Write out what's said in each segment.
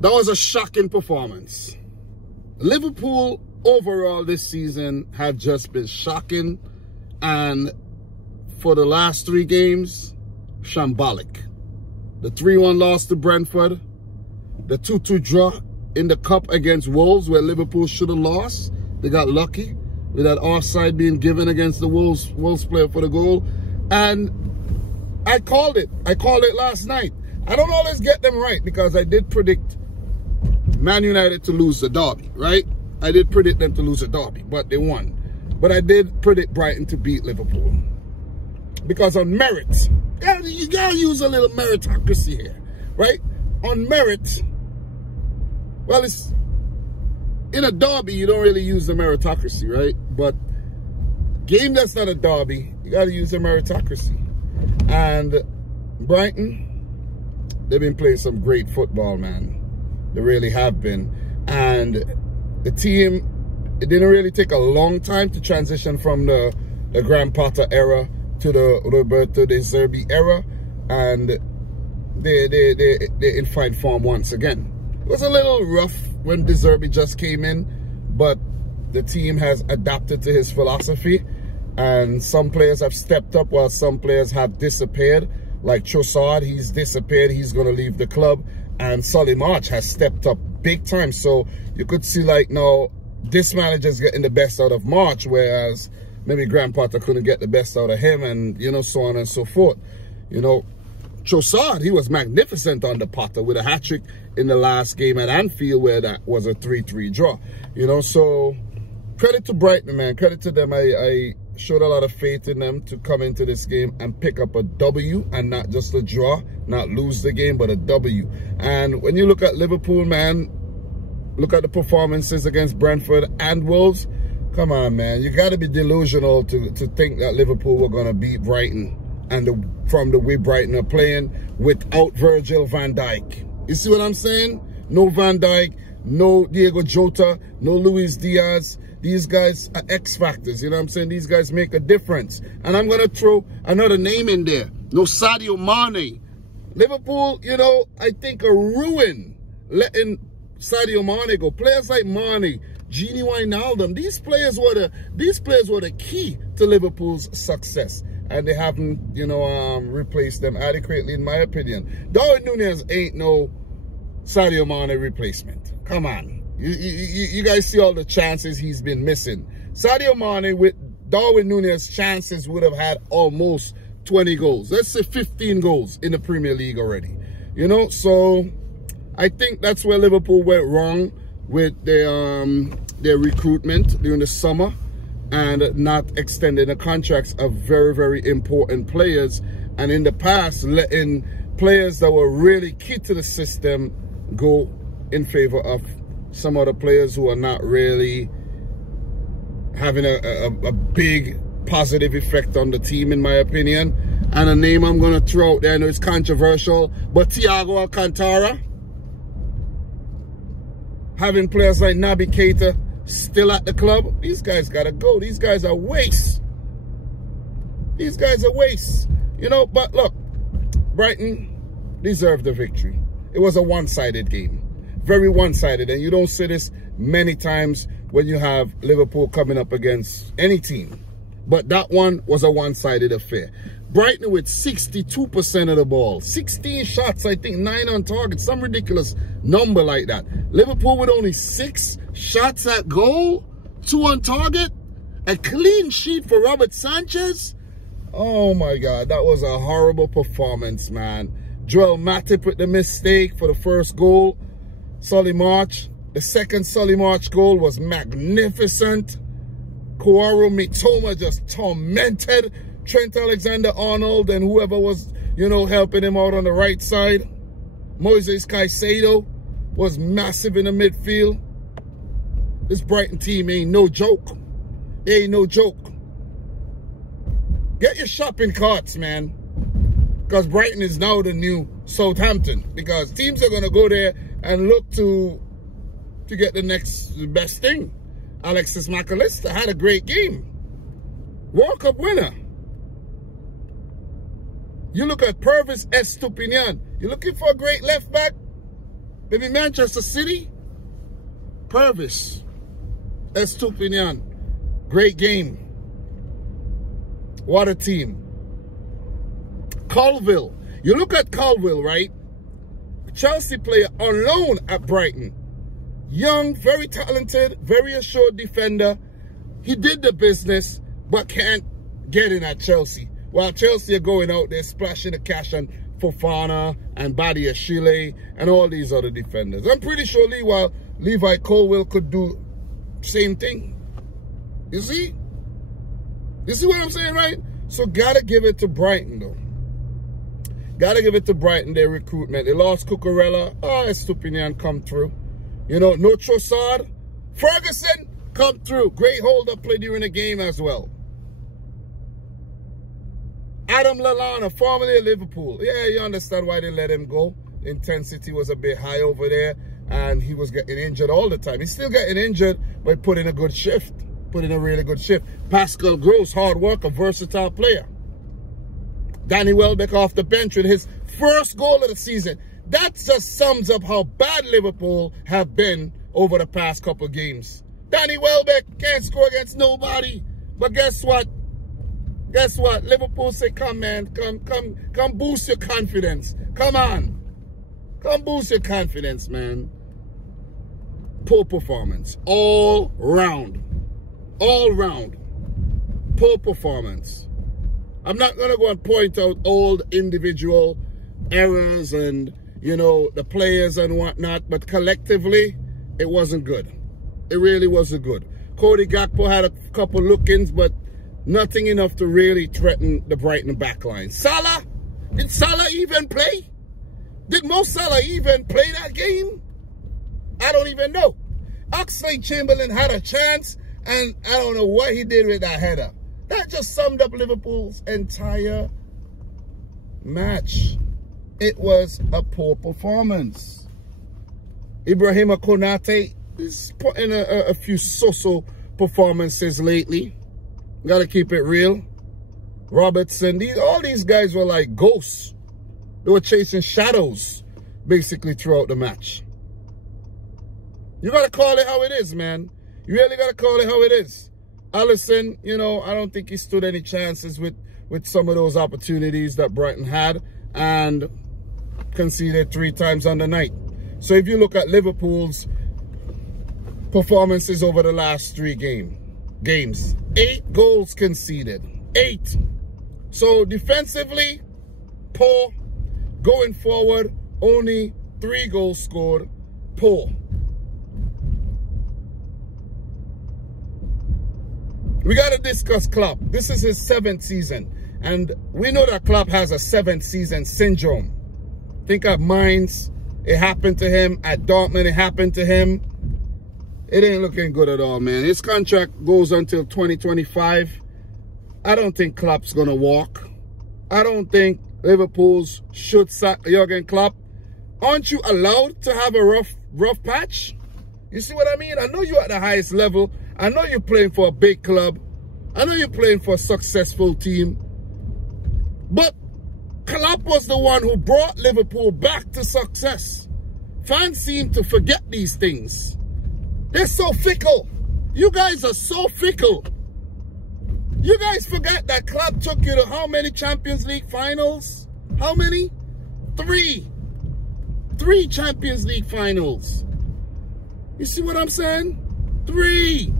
That was a shocking performance. Liverpool overall this season have just been shocking, and for the last 3 games, shambolic. The 3-1 loss to Brentford, the 2-2 draw in the cup against Wolves where Liverpool should have lost. They got lucky with that offside being given against the Wolves player for the goal. And I called it. I called it last night. I don't always get them right because I did predict Man United to lose the derby, right? I did predict them to lose the derby, but they won. But I did predict Brighton to beat Liverpool. Because on merit, you gotta use a little meritocracy here, right? On merit, well, it's in a derby, you don't really use the meritocracy, right? But game that's not a derby, you gotta use the meritocracy. And Brighton, they've been playing some great football, man. They really have been. And the team, it didn't really take a long time to transition from the Graham Potter era to the Roberto De Zerbi era. And they're in fine form once again. It was a little rough when De Zerbi just came in, but the team has adapted to his philosophy. And some players have stepped up while some players have disappeared. Like Trossard, he's disappeared. He's going to leave the club. And Solly March has stepped up big time. So you could see like now this manager's getting the best out of March, whereas maybe Graham Potter couldn't get the best out of him, and, you know, so on and so forth. You know, Trossard, he was magnificent under Potter with a hat-trick in the last game at Anfield where that was a 3-3 draw. You know, so credit to Brighton, man. Credit to them. I showed a lot of faith in them to come into this game and pick up a W and not just a draw, not lose the game, but a W. And when you look at Liverpool, man, look at the performances against Brentford and Wolves. Come on, man. You got to be delusional to think that Liverpool were going to beat Brighton, and from the way Brighton are playing without Virgil van Dijk. You see what I'm saying? No Van Dijk, no Diego Jota, no Luis Diaz. These guys are X factors, you know what I'm saying? These guys make a difference. And I'm going to throw another name in there. No Sadio Mane. Liverpool, you know, I think a ruin letting Sadio Mane go. Players like Mane, Gini Wijnaldum, these players were the key to Liverpool's success. And they haven't, you know, replaced them adequately, in my opinion. Darwin Núñez ain't no Sadio Mane replacement. Come on. You guys see all the chances he's been missing. Sadio Mane with Darwin Núñez chances would have had almost 20 goals. Let's say 15 goals in the Premier League already. You know, so I think that's where Liverpool went wrong with their recruitment during the summer and not extending the contracts of very, very important players. And in the past, letting players that were really key to the system go in favor of some other players who are not really having a big positive effect on the team, in my opinion. And a name I'm going to throw out there, I know it's controversial, but Thiago Alcantara. Having players like Naby Keita still at the club, these guys got to go. These guys are waste. These guys are waste. You know, but look, Brighton deserved the victory. It was a one-sided game. Very one-sided, and you don't see this many times when you have Liverpool coming up against any team. But that one was a one-sided affair. Brighton with 62% of the ball. 16 shots, I think 9 on target. Some ridiculous number like that. Liverpool with only 6 shots at goal. 2 on target. A clean sheet for Robert Sanchez. Oh my God, that was a horrible performance, man. Joel Matip with the mistake for the first goal. Solly March, the second Solly March goal was magnificent. Koaro Mitoma just tormented Trent Alexander-Arnold and whoever was, you know, helping him out on the right side. Moises Caicedo was massive in the midfield. This Brighton team ain't no joke. They ain't no joke. Get your shopping carts, man. Because Brighton is now the new Southampton. Because teams are going to go there and look to get the next best thing. Alexis McAllister had a great game. World Cup winner. You look at Purvis Estupinian. You're looking for a great left back? Maybe Manchester City? Purvis. Estupinian. Great game. What a team. Colville. You look at Colville, right? Chelsea player on loan at Brighton. Young, very talented, very assured defender. He did the business, but can't get in at Chelsea. While Chelsea are going out there splashing the cash on Fofana and Badia Chile and all these other defenders. I'm pretty sure Levi Colwill could do same thing. You see? You see what I'm saying, right? So gotta give it to Brighton, though. Gotta give it to Brighton, their recruitment. They lost Cucurella. Oh, Estupinian come through. You know, no Trossard. Ferguson come through. Great hold-up play during the game as well. Adam Lallana, formerly of Liverpool. Yeah, you understand why they let him go. Intensity was a bit high over there, and he was getting injured all the time. He's still getting injured, but put in a good shift. Put in a really good shift. Pascal Gross, hard worker, versatile player. Danny Welbeck off the bench with his first goal of the season. That just sums up how bad Liverpool have been over the past couple of games. Danny Welbeck can't score against nobody. But guess what? Guess what? Liverpool say, come, man. Come boost your confidence. Come on. Come boost your confidence, man. Poor performance. All round. All round. Poor performance. I'm not going to go and point out old individual errors and, you know, the players and whatnot, but collectively, it wasn't good. It really wasn't good. Cody Gakpo had a couple look-ins, but nothing enough to really threaten the Brighton backline. Salah? Did Salah even play? Did Mo Salah even play that game? I don't even know. Oxlade-Chamberlain had a chance, and I don't know what he did with that header. That just summed up Liverpool's entire match. It was a poor performance. Ibrahima Konate is putting a few so-so performances lately. Got to keep it real. Robertson, all these guys were like ghosts. They were chasing shadows, basically, throughout the match. You got to call it how it is, man. You really got to call it how it is. Alisson, you know, I don't think he stood any chances with some of those opportunities that Brighton had, and conceded 3 times on the night. So if you look at Liverpool's performances over the last 3 games, 8 goals conceded. 8. So defensively, poor. Going forward, only 3 goals scored. Poor. We got to discuss Klopp. This is his 7th season. And we know that Klopp has a 7th season syndrome. Think of Mainz. It happened to him. At Dortmund, it happened to him. It ain't looking good at all, man. His contract goes until 2025. I don't think Klopp's going to walk. I don't think Liverpool's should sack Jurgen Klopp. Aren't you allowed to have a rough patch? You see what I mean? I know you're at the highest level. I know you're playing for a big club. I know you're playing for a successful team. But Klopp was the one who brought Liverpool back to success. Fans seem to forget these things. They're so fickle. You guys are so fickle. You guys forgot that Klopp took you to how many Champions League finals? How many? 3. 3 Champions League finals. You see what I'm saying? 3.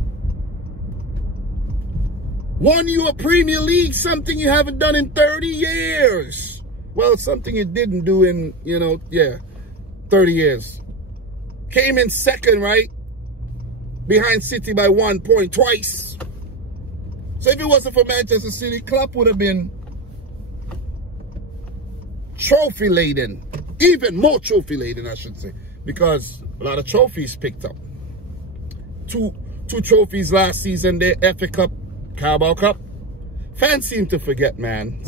Won you a Premier League, something you haven't done in 30 years. Well, something you didn't do in, 30 years. Came in 2nd, right? Behind City by 1 point twice. So if it wasn't for Manchester City, Klopp would have been trophy-laden. Even more trophy-laden, I should say. Because a lot of trophies picked up. Two trophies last season, the FA Cup, Carabao Cup. Fans seem to forget, man.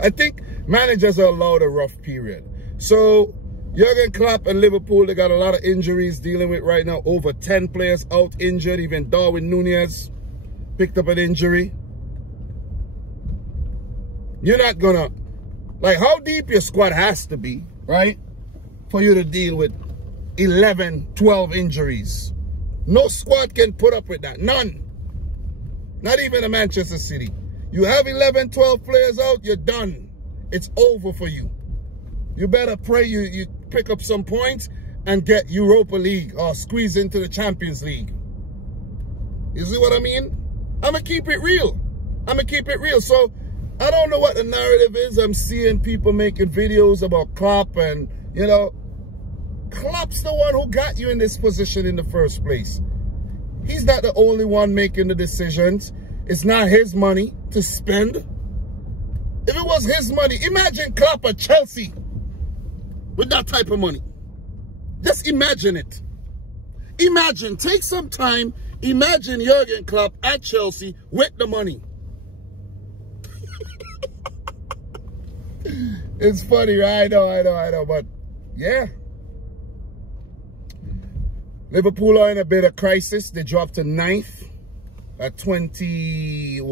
I think managers are allowed a rough period. So Jurgen Klopp and Liverpool, they got a lot of injuries dealing with right now. Over 10 players out injured. Even Darwin Núñez picked up an injury. You're not gonna, like, how deep your squad has to be, right, for you to deal with 11, 12 injuries. No squad can put up with that. None. Not even a Manchester City. You have 11, 12 players out, you're done. It's over for you. You better pray you pick up some points and get Europa League or squeeze into the Champions League. You see what I mean? I'm going to keep it real. I'm going to keep it real. So, I don't know what the narrative is. I'm seeing people making videos about Klopp and, you know, Klopp's the one who got you in this position in the first place. He's not the only one making the decisions. It's not his money to spend. If it was his money, imagine Klopp at Chelsea with that type of money. Just imagine it. Imagine, take some time, imagine Jurgen Klopp at Chelsea with the money. It's funny, right? I know, but yeah. Liverpool are in a bit of crisis. They dropped to 9th at 28,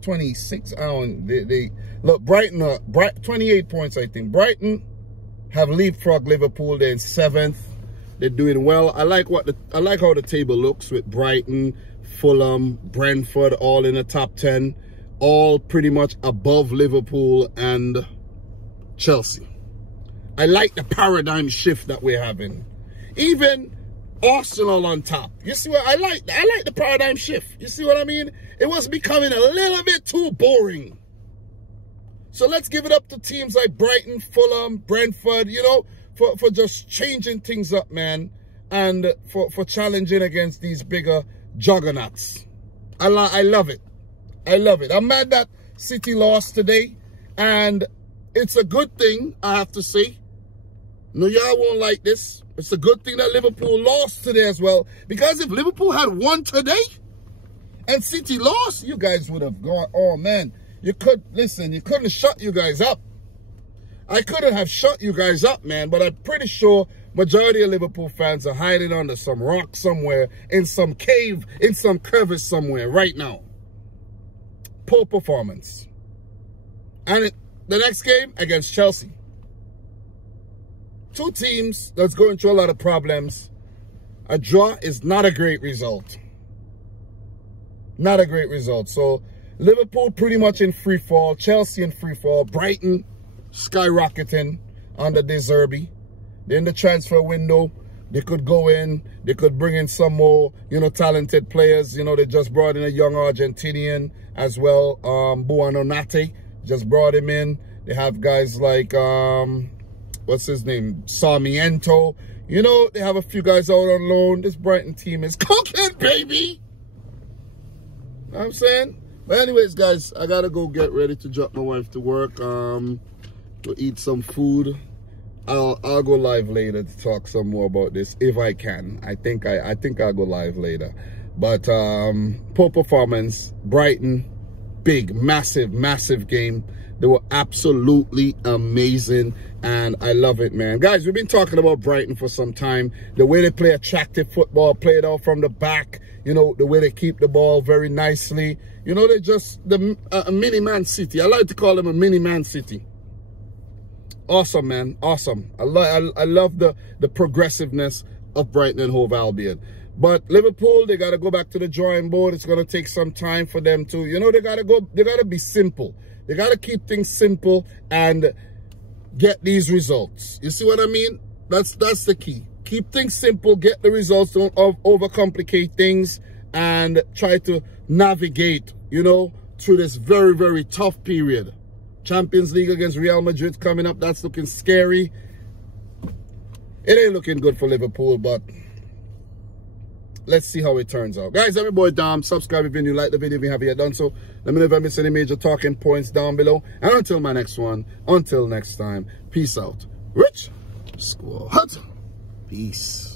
26. I don't. Look, Brighton 28 points, I think. Brighton have leapfrogged Liverpool. They're in 7th. They're doing well. I like how the table looks with Brighton, Fulham, Brentford all in the top 10, all pretty much above Liverpool and Chelsea. I like the paradigm shift that we're having. Even Arsenal on top. You see what I like? I like the paradigm shift. You see what I mean? It was becoming a little bit too boring. So let's give it up to teams like Brighton, Fulham, Brentford, you know, for just changing things up, man. And for challenging against these bigger juggernauts. I love it. I love it. I'm mad that City lost today. And it's a good thing, I have to say. No, y'all won't like this. It's a good thing that Liverpool lost today as well. Because if Liverpool had won today and City lost, you guys would have gone, oh man, you couldn't shut you guys up. I couldn't have shut you guys up, man. But I'm pretty sure majority of Liverpool fans are hiding under some rock somewhere, in some cave, in some crevice somewhere right now. Poor performance. And the next game against Chelsea. Two teams that's going through a lot of problems. A draw is not a great result. Not a great result. So, Liverpool pretty much in free fall. Chelsea in free fall. Brighton skyrocketing under De Zerbi. They're in the transfer window. They could go in. They could bring in some more, you know, talented players. You know, they just brought in a young Argentinian as well. Buonanotte. Just brought him in. They have guys like... what's his name? Sarmiento. You know, they have a few guys out on loan. This Brighton team is cooking, baby. You know what I'm saying? But anyways, guys, I gotta go get ready to drop my wife to work. To eat some food. I'll go live later to talk some more about this if I can. I think I'll go live later. But poor performance. Brighton, big, massive game. They were absolutely amazing, and I love it, man. Guys, we've been talking about Brighton for some time. The way they play attractive football, play it out from the back, you know, the way they keep the ball very nicely. You know, they're just a mini Man City. I like to call them a mini Man City. Awesome, man. Awesome. I love the progressiveness of Brighton and Hove Albion. But Liverpool, they got to go back to the drawing board. It's going to take some time for them to, you know, they got to be simple. They got to keep things simple and get these results. You see what I mean? That's the key. Keep things simple, get the results, don't overcomplicate things, and try to navigate, you know, through this very, very tough period. Champions League against Real Madrid coming up. That's looking scary. It ain't looking good for Liverpool, but let's see how it turns out. Guys, I'm your boy Dom. Subscribe if you're new. Like the video if you haven't yet done so. Let me know if I missed any major talking points down below. And until my next one, until next time, peace out. Rich Squad. Peace.